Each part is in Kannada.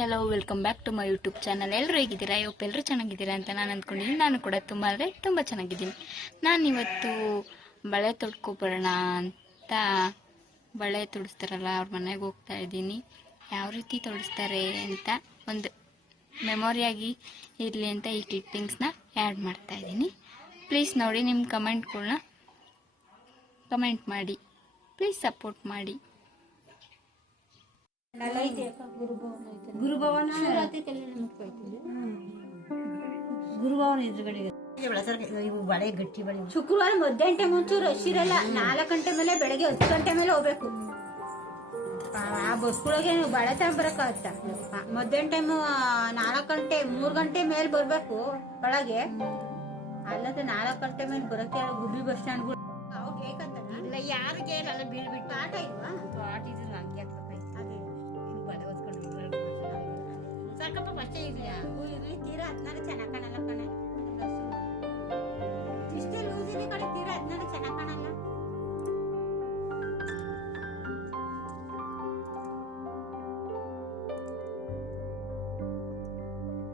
Hello welcome back to my YouTube channel ಎಲ್ಲರೂ ಹೇಗಿದ್ದೀರಾ? ಇವತ್ತು ಎಲ್ಲರೂ ಚೆನ್ನಾಗಿದ್ದೀರಾ ಅಂತ ನಾನು ಅಂದ್ಕೊಂಡಿದ್ದೀನಿ. ನಾನು ಕೂಡ ತುಂಬ ಅಂದರೆ ತುಂಬ ಚೆನ್ನಾಗಿದ್ದೀನಿ. ನಾನು ಇವತ್ತು ಬಳೆ ತೊಡ್ಕೊಬರೋಣ ಅಂತ ಬಳೆ ತೊಡಿಸ್ತಾರಲ್ಲ, ಅವ್ರ ಮನೆಗೆ ಹೋಗ್ತಾ ಇದ್ದೀನಿ. ಯಾವ ರೀತಿ ತೊಡಿಸ್ತಾರೆ ಅಂತ ಒಂದು ಮೆಮೊರಿಯಾಗಿ ಇರಲಿ ಅಂತ ಈ ಕ್ಲಿಪ್ಪಿಂಗ್ಸ್ನ ಆ್ಯಡ್ ಮಾಡ್ತಾ ಇದ್ದೀನಿ. ಪ್ಲೀಸ್ ನೋಡಿ ನಿಮ್ಮ ಕಮೆಂಟ್ಗಳನ್ನ ಕಮೆಂಟ್ ಮಾಡಿ. ಪ್ಲೀಸ್ ಸಪೋರ್ಟ್ ಮಾಡಿ. ಗುರುಭವನ ಗುರುಭವನ? ಎದುರುಗಡೆ ಇವು ಬಳೆ ಗಟ್ಟಿ ಬಳೆ. ಶುಕ್ರವಾರ ಮಧ್ಯಾಹ್ನ ಟೈಮ್ ಒಂಚೂರು ರಶ್ ಇರಲ್ಲ ನಾಲ್ಕು ಗಂಟೆ ಮೇಲೆ ಬೆಳಗ್ಗೆ ಹತ್ತು ಗಂಟೆ ಮೇಲೆ ಹೋಗ್ಬೇಕು. ಆ ಬಸ್ಗಳಿಗೆ ನೀವು ಬಳೆ ತಗೊಂಬರಕ್ಕಾಗತ್ತ ಮಧ್ಯಾಹ್ನ ಟೈಮು ನಾಲ್ಕು ಗಂಟೆ ಮೂರು ಗಂಟೆ ಮೇಲೆ ಬರಬೇಕು ಒಳಗೆ. ಅಲ್ಲದೆ ನಾಲ್ಕು ಗಂಟೆ ಮೇಲೆ ಬರೋಕ್ಕೆ ಗುಬ್ಬಿ ಬಸ್ ಸ್ಟ್ಯಾಂಡ್ಗಳು? ಅವ್ರು ಬೇಕಂತ ಇಲ್ಲ ಯಾರಿಗೆ ಬೀಳ್ಬಿಟ್ಟು ಆಟ ಇಲ್ವಾ? ಆಟ ಇದ್ರೆ ಸಾಕಪ್ಪ ಅಷ್ಟೇ ಇದೆಯಾ ಹೂ ಇರ್ಲಿ ತೀರಾ ಹದಿನಾರು ಚೆನ್ನಾಗಿ ಕಾಣಲ್ಲ ಕಣೆ. ಇಷ್ಟೇ ಲೂಸ್ ಇದೆ ಕಡೆ ತೀರಾ ಹದಿನಾರು ಚೆನ್ನಾಗಿ ಕಾಣಲ್ಲ.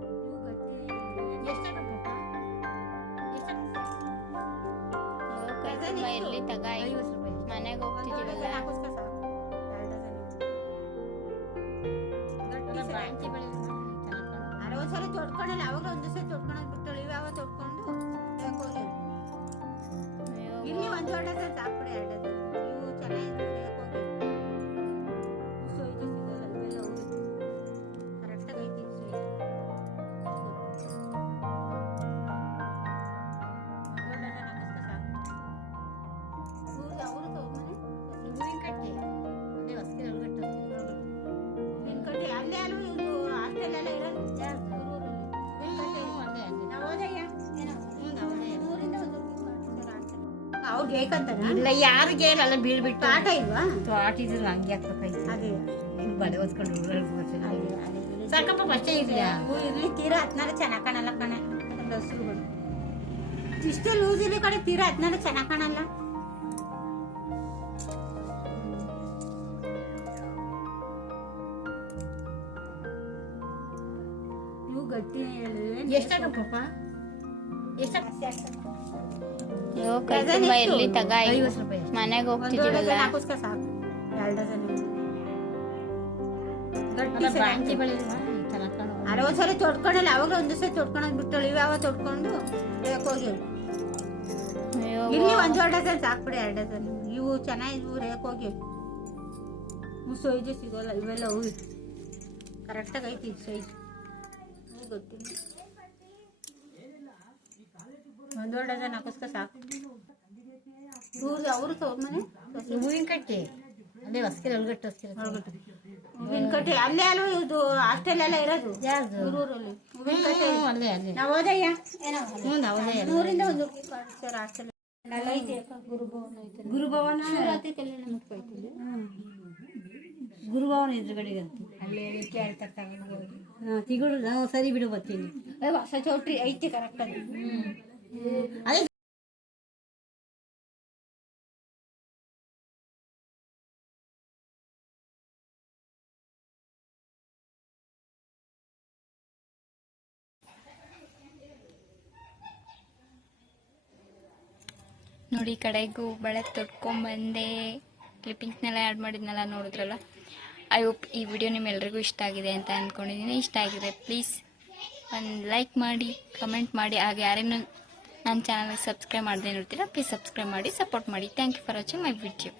ಇವು ಗಟ್ಟಿ ಎಷ್ಟಾಗಪ್ಪ ಎಲ್ಲಿ ತಗ? ಐವತ್ತು ರೂಪಾಯಿ. ಮನೆಗೆ ಒಂದು ಡಜನ್ ಹೋಗ್ತಿದ್ದೀವಲ್ಲ ಅರೆ ಒಂದ್ಸರಿ ತೊಡ್ಕೊಂಡಲ್ಲ ಅವಾಗ ಒಂದ್ ದಿವಸ ತೊಡ್ಕೊಂಡ್ ಬಿಟ್ಟಳು. ಇವಾಗ ತೊಡ್ಕೊಂಡು ಇಲ್ಲಿ ಒಂದ್ ದೊಡ್ಡ ಸಾಕ್ಬಿಡಿ ಅವ್ರು ಬೇಕಂತಾನ ಇಲ್ಲ ಯಾರಿಗೆ ಅಲ್ಲ ಬೀಳ್ಬಿಟ್ಟು ಆಟ ಇಲ್ವಾ? ಆಟ ಇದ್ರೆ ನಂಗೆ ಆಗ್ತದೆ ಅದೇ ಇದು ಬಳೆ ಹೊತ್ಕೊಂಡು ಅದೇ ಅದೇ ಸಾಕಪ್ಪ ಅಷ್ಟೇ ಇದೆಯಾ? ಹೂ ಇರ್ಲಿ ತೀರಾ ಹದಿನಾರು ಚೆನ್ನಾಗಿ ಕಾಣಲ್ಲ ಕಣೆ. ಒಂದು ಹಸುರುಗಳು ಇಷ್ಟೇ ಲೂಸ್ ಇದೆ ಕಡೆ ತೀರಾ ಹದಿನಾರು ಚೆನ್ನಾಗಿ ಕಾಣಲ್ಲ. ಇವು ಗಟ್ಟಿ ಎಷ್ಟಾಗಪ್ಪ ಎಷ್ಟಾಗ ಅಯ್ಯೋ ಕೈ ತುಂಬ ಎಲ್ಲಿ ತಗ ಐವತ್ತು ರೂಪಾಯಿ ಮನೆಗೆ ಹೋಗ್ತಿದ್ದೀವಲ್ಲ? ಸಾಕು. ಎರಡು ಡಜನ್ ಗಟ್ಟಿ ಅಲ್ಲ ಸರ. ಬಾಂಚಿ ಬಳೆ ಚೆನ್ನಾಗಿ ಕಾಣೋ ಅರೆ ಒಂದ್ಸರಿ ತೊಡ್ಕೊಂಡಲ್ಲ ಅವಾಗ ಒಂದ್ ದಿವಸ ತೊಡ್ಕೊಂಡ್ ಬಿಟ್ಟಳು ಇವ್ಯಾವ ತೊಡ್ಕೊಂಡು ರೇಕೋಗಿ ಇಲ್ಲಿ ಒಂದ್ ದೊಡ್ಡ ಡಜನ್ ಸಾಕ್ಬಿಡಿ ಎರಡು ಡಜನ್. ಇವು ಚೆನ್ನಾಗಿದ್ವು ರೇಕ್ ಹೋಗಿ ಸೈಜು ಸಿಗೋಲ್ಲ ಇವೆಲ್ಲ ಹೋಗಿ. ಕರೆಕ್ಟಾಗಿ ಐತಿ ಸೈಜ್ ಗೊತ್ತಿಲ್ಲ. ಒಂದ್ ದೊಡ್ಡ ಡಜನ್ ಹಾಕಿಸ್ಕೊ ಸಾಕು. ಇವ್ರು ಅವರು ಮನೆ ಹೂವಿನ ಕಟ್ಟಿ. ಅಲ್ಲೇ ಹೊಸ್ಕಿರ ಒಳಗಟ್ಟು ಹೊಸ್ಕಿರ ಹೂವಿನ ಕಟ್ಟಿ. ಅಲ್ಲೇ ಅಲ್ವ ಇದು ಹಾಸ್ಟೆಲ್ ಎಲ್ಲ ಇರೋದು? ಯಾರ್ದು? ಊರೂರಲ್ಲಿ. ಹೂವಿನ ಕಟ್ಟಿ. ಹ್ಞೂ ಅಲ್ಲೇ ಅಲ್ಲೇ. ನವೋದಯ ಏನೋ ಹ್ಞೂ ನವೋದಯ ಊರಿಂದ ಒಂದು ಸರ್ ಹಾಸ್ಟೆಲ್ ಗುರುಭವನ ಐತೆ. ಗುರುಭವನ ಶಿವರಾತ್ರಿ ಕಲ್ಯಾಣ. ಗುರುಭವನ ಎದುರುಗಡೆ ಅಲ್ಲೇ ಕೇಳ್ತಾರೆ ತಗೊಂಡು ಹಾಂ ತಿಗಳು ನಾವು ಸರಿ ಬಿಡು ಬರ್ತೀನಿ. ಹೊಸ ಚೌಟ್ರಿ ಐತೆ ಕರೆಕ್ಟ್ ಅದು ಅದೇ ನೋಡಿ ಕಡೆಗೂ ಬಳೆ ತೊಟ್ಕೊಂಬಂದೆ ಕ್ಲಿಪ್ಪಿಂಗ್ಸ್ನೆಲ್ಲ ಆ್ಯಡ್ ಮಾಡಿದ್ನೆಲ್ಲ ನೋಡಿದ್ರಲ್ಲ? ಐ ಹೋಪ್ ಈ ವಿಡಿಯೋ ನಿಮ್ಮೆಲ್ರಿಗೂ ಇಷ್ಟ ಆಗಿದೆ ಅಂತ ಅಂದ್ಕೊಂಡಿದ್ದೀನಿ ಇಷ್ಟ ಆಗಿದೆ ಪ್ಲೀಸ್ ಒಂದು ಲೈಕ್ ಮಾಡಿ ಕಮೆಂಟ್ ಮಾಡಿ. ಹಾಗೆ ಯಾರೇನು ನನ್ನ ಚಾನಲ್ಗೆ ಸಬ್ಸ್ಕ್ರೈಬ್ ಮಾಡದೆ ನೋಡ್ತೀರಾ ಪ್ಲೀಸ್ ಸಬ್ಸ್ಕ್ರೈಬ್ ಮಾಡಿ ಸಪೋರ್ಟ್ ಮಾಡಿ thank you for watching my video.